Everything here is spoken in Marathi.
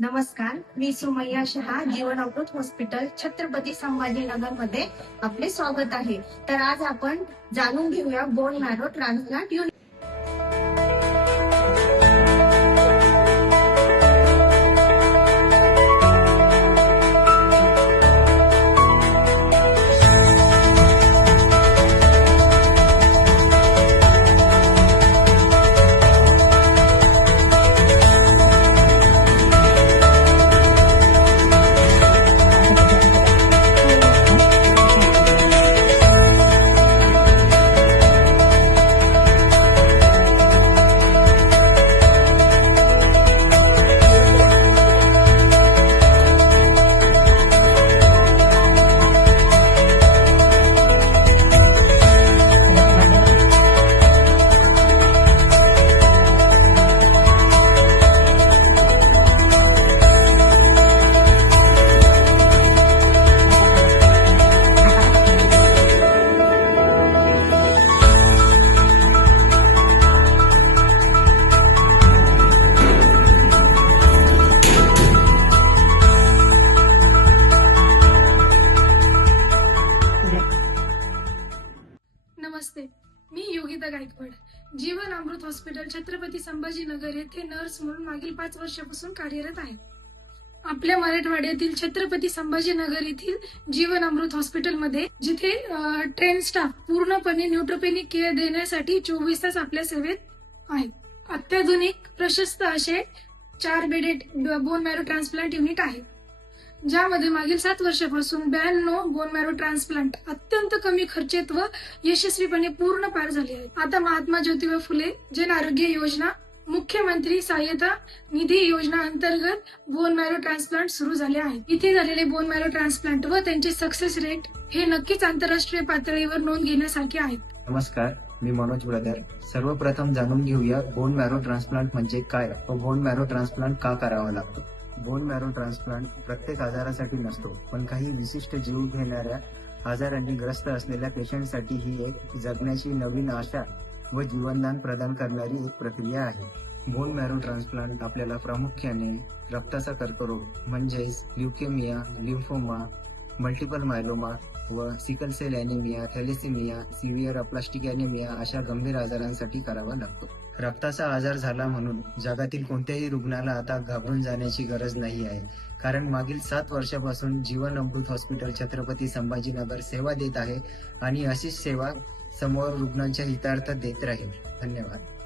नमस्कार, मी सुमय्या शहा, जीवन अमृत हॉस्पिटल छत्रपती संभाजीनगर मध्ये आपले स्वागत आहे. तर आज आपण जाणून घेऊया बोन मॅरो ट्रान्सप्लांट युनिट. नमस्ते, मी योगिता गायकवाड, जीवन अमृत हॉस्पिटल छत्रपती संभाजीनगर येथे नर्स म्हणून मागील 5 वर्षापासून कार्यरत आहे. आपल्या मराठवाड्यातील छत्रपती संभाजीनगर येथील जीवन अमृत हॉस्पिटलमध्ये जिथे ट्रेन स्टाफ पूर्णपणे न्यूट्रोपेनिक केअर देण्यासाठी 24 तास आपल्या सेवेत आहे. अत्याधुनिक प्रशस्त असे 4 bedded bone marrow transplant unit आहे, ज्यामध्ये मागील 7 वर्षापासून 92 बोन मॅरो ट्रान्सप्लांट अत्यंत कमी खर्चेत व यशस्वीपणे पूर्ण पार झाले आहे. आता महात्मा ज्योतिबा फुले जन आरोग्य योजना, मुख्यमंत्री सहाय्यता निधी योजना अंतर्गत बोन मॅरो ट्रान्सप्लांट सुरू झाले आहेत. इथे झालेले बोन मॅरो ट्रान्सप्लांट व त्यांचे सक्सेस रेट हे नक्कीच आंतरराष्ट्रीय पातळीवर नोंद घेण्यासारखे आहेत. नमस्कार, मी मनोज ब्रदर. सर्वप्रथम जाणून घेऊया बोन मॅरो ट्रान्सप्लांट म्हणजे काय व बोन मॅरो ट्रान्सप्लांट का करावा लागतो. बोन मॅरो ट्रान्सप्लांट प्रत्येक आजारासाठी नसतो, पण काही विशिष्ट जीव घेणाऱ्या आजारांनी ग्रस्त असलेल्या पेशंटसाठी ही एक जगण्याची नवीन आशा व जीवनदान प्रदान करणारी एक प्रक्रिया आहे. बोन मॅरो ट्रान्सप्लांट आपल्याला प्रामुख्याने रक्ताचा कर्करोग म्हणजेच ल्युकेमिया, लिम्फोमा, मल्टिपल मायलोमा व sickle cell anaemia, thalassaemia, severe aplastic anaemia अशा गंभीर आजारांसाठी करावा लागतो. रक्ताचा आजार झाला म्हणून जगातील कोणत्याही रुग्णाला आता घाबरून जाण्याची गरज नाही आहे, कारण मागील 7 वर्षापासून जीवन अमृत हॉस्पिटल छत्रपती संभाजीनगर सेवा देत आहे आणि अशीच सेवा समोर रुग्णांच्या हितार्थ देत राहील. धन्यवाद.